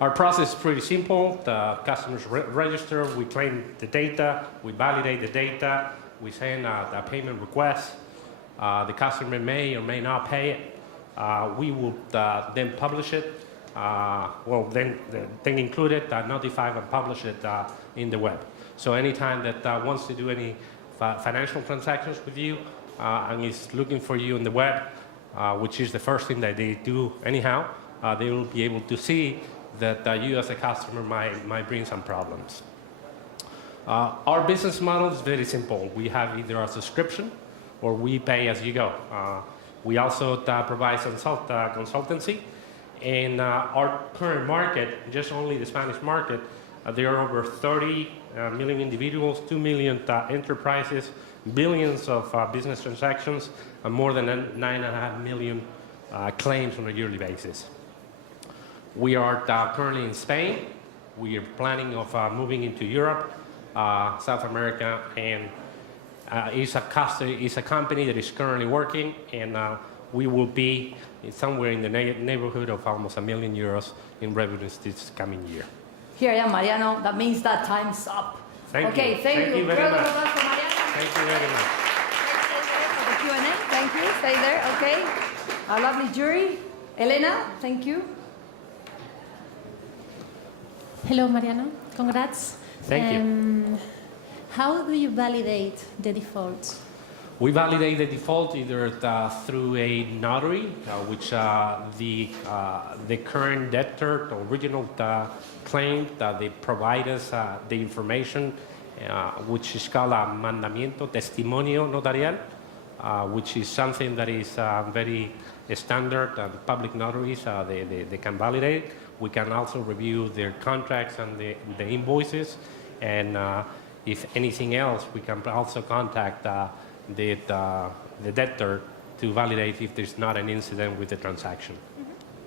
Our process is pretty simple. The customers register, we claim the data, we validate the data, we send a payment request. The customer may or may not pay it. We will then publish it. Then include it, notify and publish it in the web. So anytime that wants to do any financial transactions with you and is looking for you on the web, which is the first thing that they do anyhow, they will be able to see that you as a customer might bring some problems. Our business model is very simple. We have either a subscription or we pay as you go. We also provide consultancy. In our current market, just only the Spanish market, there are over 30 million individuals, 2 million enterprises, billions of business transactions, and more than 9.5 million claims on a yearly basis. We are currently in Spain. We are planning of moving into Europe, South America, and it's a company that is currently working, and we will be somewhere in the neighborhood of almost €1 million in revenues this coming year. Here I am, Mariano. That means that time's up. Thank you. Thank you very much. For Mariano. Thank you very much. Stay there for the Q&A. Thank you. Stay there. Okay. Our lovely jury. Elena, thank you. Hello, Mariano. Congrats. Thank you. How do you validate the defaults? We validate the default either through a notary, which the current debtor, the original claim, they provide us the information, which is called a mandamiento testimonio notarial, which is something that is very standard, and public notaries, they can validate. We can also review their contracts and the invoices, and if anything else, we can also contact the debtor to validate if there's not an incident with the transaction.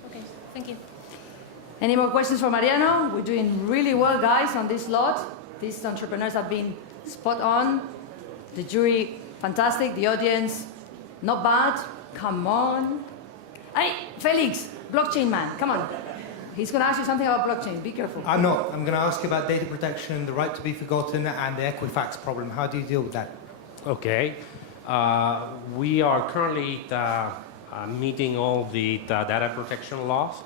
Okay, thank you. Any more questions for Mariano? We're doing really well, guys, on this lot. These entrepreneurs have been spot on. The jury, fantastic. The audience, not bad. Come on. Hey, Felix, blockchain man, come on. He's going to ask you something about blockchain. Be careful. I'm not. I'm going to ask you about data protection, the right to be forgotten, and the Equifax problem. How do you deal with that? Okay. We are currently meeting all the data protection laws.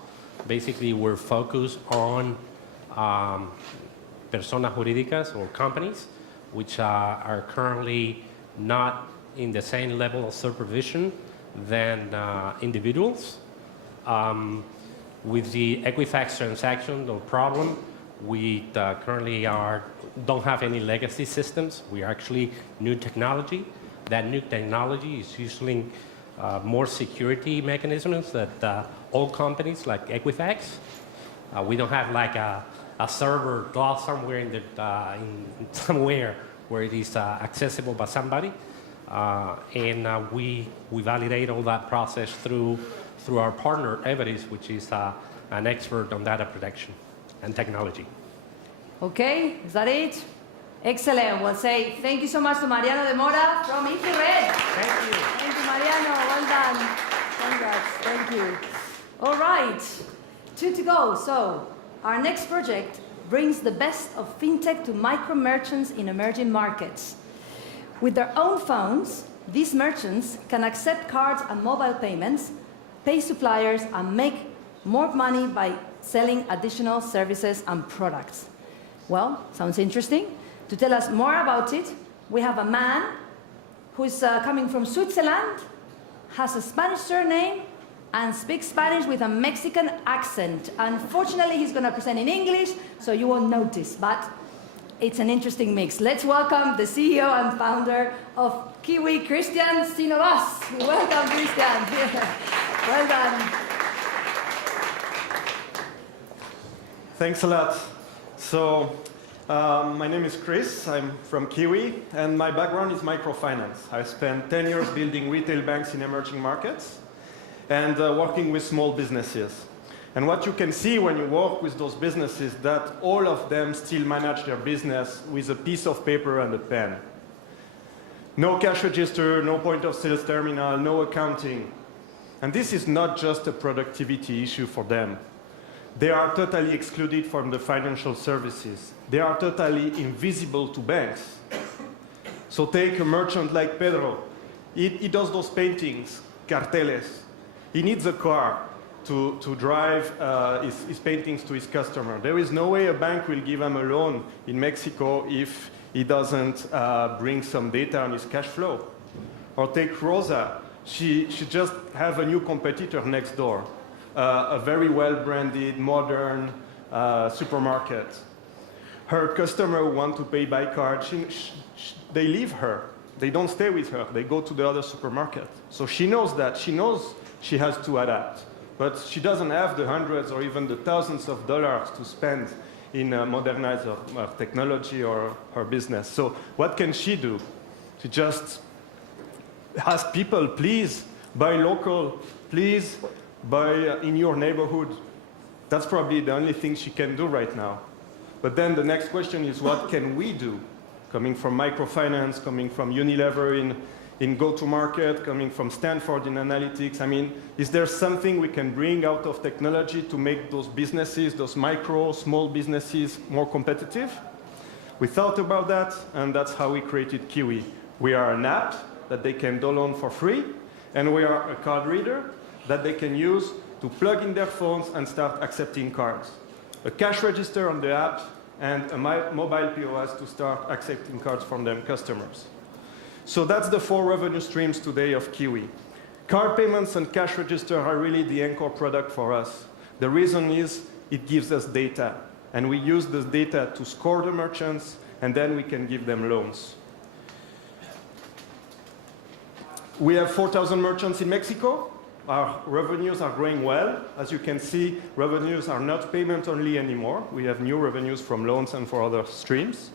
Basically, we're focused on personas jurídicas or companies, which are currently not in the same level of supervision than individuals. With the Equifax transaction or problem, We currently don't have any legacy systems. We are actually new technology. That new technology is using more security mechanisms that old companies like Equifax. We don't have like a server dot somewhere in somewhere where it is accessible by somebody, and we validate all that process through our partner Everis, which is an expert on data protection and technology. Okay, is that it? Excellent. We'll say thank you so much to Mariano de Mora from Infrared. Thank you. Thank you, Mariano. Well done. Congrats. Thank you. All right, 2 to go. So our next project brings the best of fintech to micro merchants in emerging markets. With their own phones, these merchants can accept cards and mobile payments, pay suppliers, and make more money by selling additional services and products. Well, sounds interesting. To tell us more about it, we have a man who's coming from Switzerland, has a Spanish surname, and speaks Spanish with a Mexican accent. Unfortunately, he's going to present in English, so you won't notice, but it's an interesting mix. Let's welcome the CEO and founder of Kiwi, Christian Sinovas. Welcome, Christian. Well done. Thanks a lot. So, my name is Chris. I'm from Kiwi, and my background is microfinance. I spent 10 years building retail banks in emerging markets and working with small businesses. And what you can see when you work with those businesses, that all of them still manage their business with a piece of paper and a pen. No cash register, no point of sales terminal, no accounting. And this is not just a productivity issue for them. They are totally excluded from the financial services. They are totally invisible to banks. So take a merchant like Pedro. He does those paintings, carteles. He needs a car to drive his paintings to his customer. There is no way a bank will give him a loan in Mexico if he doesn't bring some data on his cash flow. Or take Rosa. She just have a new competitor next door, a very well-branded, modern supermarket. Her customer who want to pay by card, they leave her. They don't stay with her. They go to the other supermarket. So she knows that. She knows she has to adapt. But she doesn't have the hundreds or even the thousands of dollars to spend in modernize her technology or her business. So what can she do? She just ask people, please buy local, please buy in your neighborhood. That's probably the only thing she can do right now. But then the next question is, what can we do? Coming from microfinance, coming from Unilever in go-to-market, coming from Stanford in analytics. I mean, is there something we can bring out of technology to make those businesses, those micro, small businesses more competitive? We thought about that, and that's how we created Kiwi. We are an app that they can download for free, and we are a card reader that they can use to plug in their phones and start accepting cards. A cash register on the app and a mobile POS to start accepting cards from their customers. So that's the 4 revenue streams today of Kiwi. Card payments and cash register are really the anchor product for us. The reason is it gives us data, and we use this data to score the merchants, and then we can give them loans. We have 4,000 merchants in Mexico. Our revenues are growing well. As you can see, revenues are not payment only anymore. We have new revenues from loans and for other streams.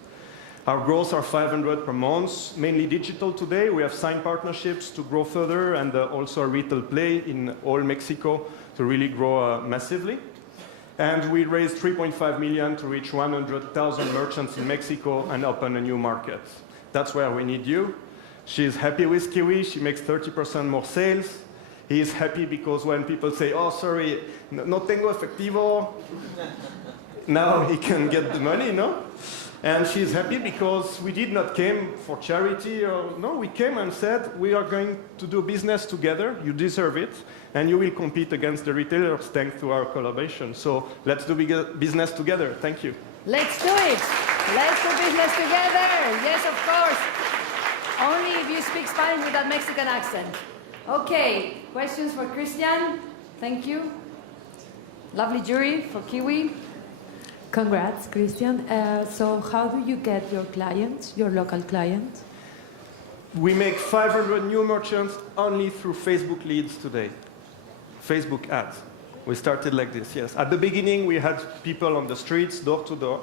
Our growth are 500 per month, mainly digital today. We have signed partnerships to grow further, and also a retail play in all Mexico to really grow massively. And we raised 3.5 million to reach 100,000 merchants in Mexico and open a new market. That's where we need you. She's happy with Kiwi. She makes 30% more sales. He is happy because when people say, oh, sorry, no tengo efectivo, now he can get the money, no? And she's happy because we did not came for charity. No, we came and said, we are going to do business together. You deserve it. And you will compete against the retailers thanks to our collaboration. So let's do business together. Thank you. Let's do it. Let's do business together. Yes, of course. Only if you speak Spanish with that Mexican accent. Okay, questions for Christian? Thank you. Lovely jury for Kiwi. Congrats, Christian. So how do you get your clients, your local clients? We make 500 new merchants only through Facebook leads today. Facebook ads. We started like this, yes. At the beginning, we had people on the streets, door to door.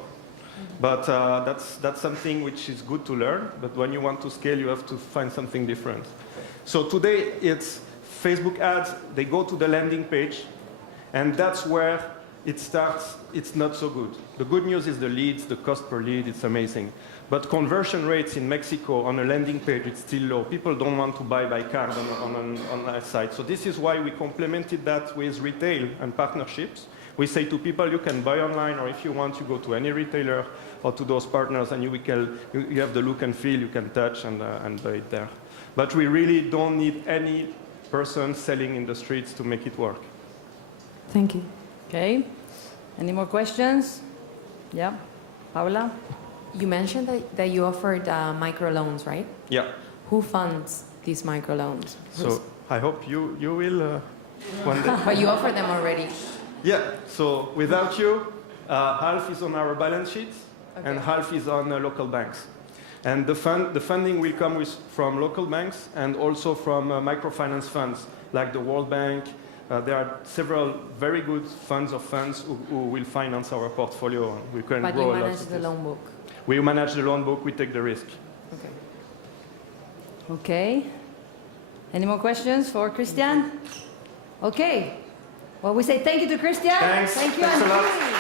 But that's something which is good to learn. But when you want to scale, you have to find something different. So today, it's Facebook ads. They go to the landing page. And that's where it starts. It's not so good. The good news is the leads, the cost per lead, it's amazing. But conversion rates in Mexico on a landing page, it's still low. People don't want to buy by card on a site. So this is why we complemented that with retail and partnerships. We say to people, you can buy online, or if you want, you go to any retailer or to those partners, and you have the look and feel, you can touch and buy it there. But we really don't need any person selling in the streets to make it work. Thank you. Okay. Any more questions? Yeah. Paula? You mentioned that you offered microloans, right? Yeah. Who funds these microloans? So I hope you will one day. But you offer them already. Yeah, so without you, half is on our balance sheets, Okay. and half is on local banks. And the funding will come from local banks and also from microfinance funds, like the World Bank. There are several very good funds who will finance our portfolio. We can But grow you a lot manage of the this. loan book. We manage the loan book, we take the risk. Okay. Okay. Any more questions for Christian? Okay. Well, we say thank you to Christian. Thanks. Thank you, Thanks a lot. Angie.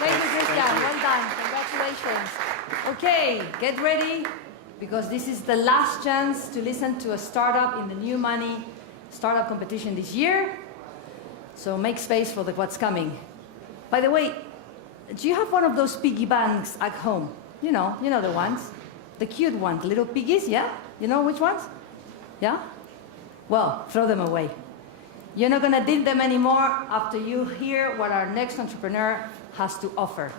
Thank you, Christian. Well done. Congratulations. Okay, get ready, because this is the last chance to listen to a startup in the new money startup competition this year. So make space for what's coming. By the way, do you have one of those piggy banks at home? You know the ones, the cute ones, little piggies, yeah? You know which ones? Yeah? Well, throw them away. You're not gonna need them anymore after you hear what our next entrepreneur has to offer.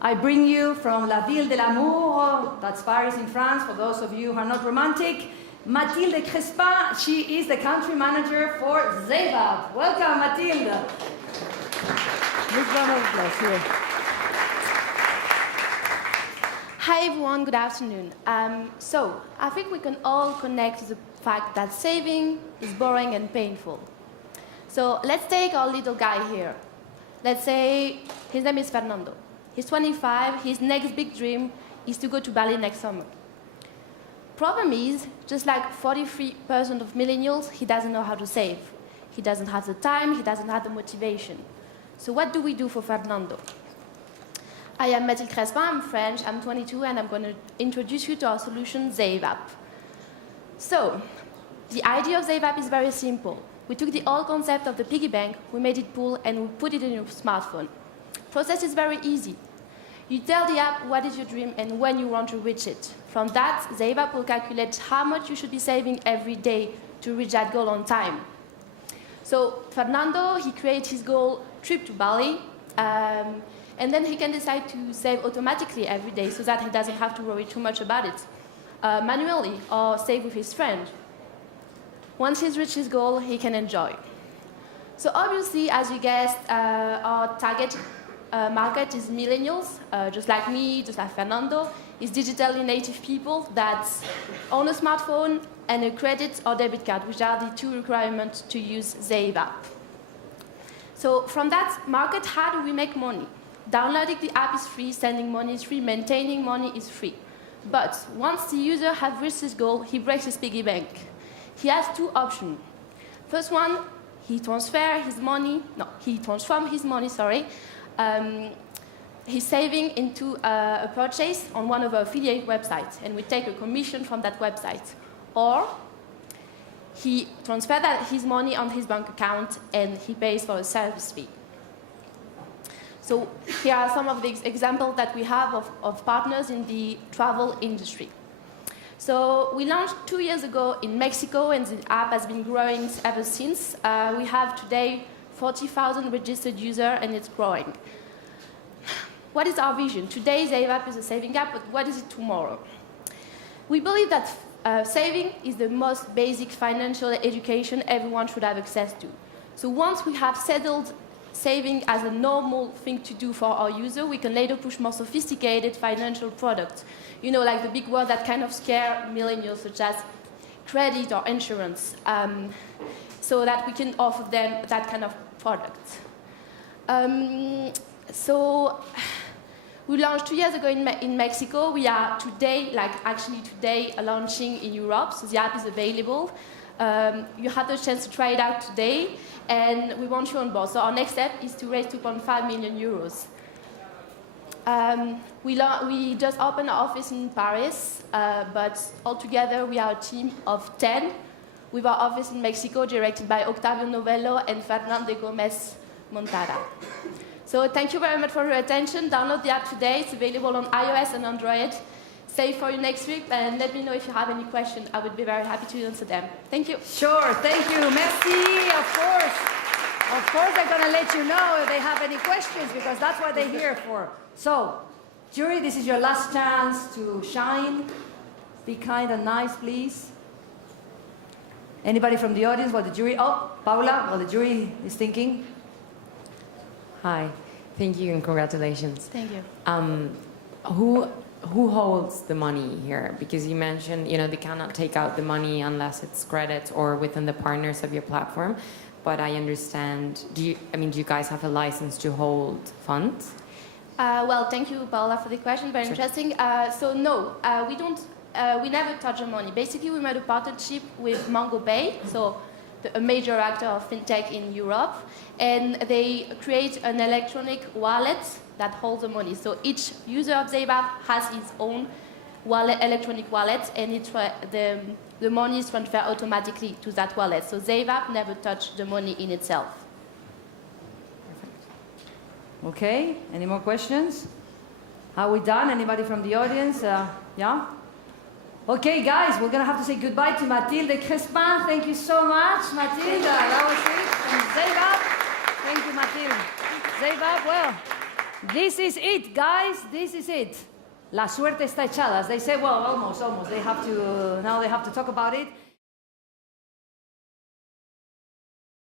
I bring you from La Ville de l'Amour, that's Paris in France, for those of you who are not romantic, Mathilde Crespin. She is the country manager for Zevap. Welcome, Mathilde. This round of applause here. Hi everyone, good afternoon. So, I think we can all connect to the fact that saving is boring and painful. So, let's take our little guy here. Let's say his name is Fernando. He's 25, his next big dream is to go to Bali next summer. Problem is, just like 43% of millennials, he doesn't know how to save. He doesn't have the time, he doesn't have the motivation. So what do we do for Fernando? I am Mathilde Crespin, I'm French, I'm 22, and I'm going to introduce you to our solution, Zevap. So, the idea of Zevap is very simple. We took the old concept of the piggy bank, we made it pool, and we put it in your smartphone. Process is very easy. You tell the app what is your dream and when you want to reach it. From that, Zevap will calculate how much you should be saving every day to reach that goal on time. So Fernando, he creates his goal, trip to Bali, and then he can decide to save automatically every day so that he doesn't have to worry too much about it, manually or save with his friend. Once he's reached his goal, he can enjoy. So obviously, as you guessed, our target market is millennials, just like me, just like Fernando. It's digitally native people that own a smartphone and a credit or debit card, which are the two requirements to use Zevap. So from that market, how do we make money? Downloading the app is free, sending money is free, maintaining money is free. But once the user has reached his goal, he breaks his piggy bank. He has two options. First one, he transfers his money, he's saving into a purchase on one of our affiliate websites, and we take a commission from that website. Or he transfers his money on his bank account and he pays for a service fee. So here are some of the examples that we have of partners in the travel industry. So we launched 2 years ago in Mexico, and the app has been growing ever since. We have today 40,000 registered users, and it's growing. What is our vision? Today, Zevap is a saving app, but what is it tomorrow? We believe that saving is the most basic financial education everyone should have access to. So once we have settled saving as a normal thing to do for our user, we can later push more sophisticated financial products. You know, like the big word that kind of scare millennials, such as credit or insurance, so that we can offer them that kind of product. So we launched 2 years ago in Mexico. We are today, launching in Europe, so the app is available. You have the chance to try it out today, and we want you on board. So our next step is to raise 2.5 million euros. We just opened our office in Paris, but altogether we are a team of 10, with our office in Mexico directed by Octavio Novello and Fernando Gomez Montara. So thank you very much for your attention. Download the app today. It's available on iOS and Android. Save for you next week, and let me know if you have any questions. I would be very happy to answer them. Thank you. Sure, thank you. Merci, of course. Of course, they're going to let you know if they have any questions, because that's what they're here for. So, jury, this is your last chance to shine. Be kind and nice, please. Anybody from the audience while the jury? Oh, Paula, while the jury is thinking. Hi, thank you and congratulations. Thank you. Who holds the money here? Because you mentioned, they cannot take out the money unless it's credit or within the partners of your platform. But I understand, do you guys have a license to hold funds? Well, thank you, Paula, for the question. Very interesting. So no, we don't. We never touch the money. Basically, we made a partnership with Mango Pay, so a major actor of fintech in Europe, and they create an electronic wallet that holds the money. So each user of Zaveapp has his own wallet, electronic wallet, and the money is transferred automatically to that wallet. So Zaveapp never touched the money in itself. Okay, any more questions? Are we done? Anybody from the audience? Yeah? Okay, guys, we're going to have to say goodbye to Mathilde Crespin. Thank you so much, Mathilde. That was it. And Zaveapp. Thank you, Mathilde. Zaveapp, well, this is it, guys. This is it. La suerte está echada. As they say, well, almost. Now they have to talk about it.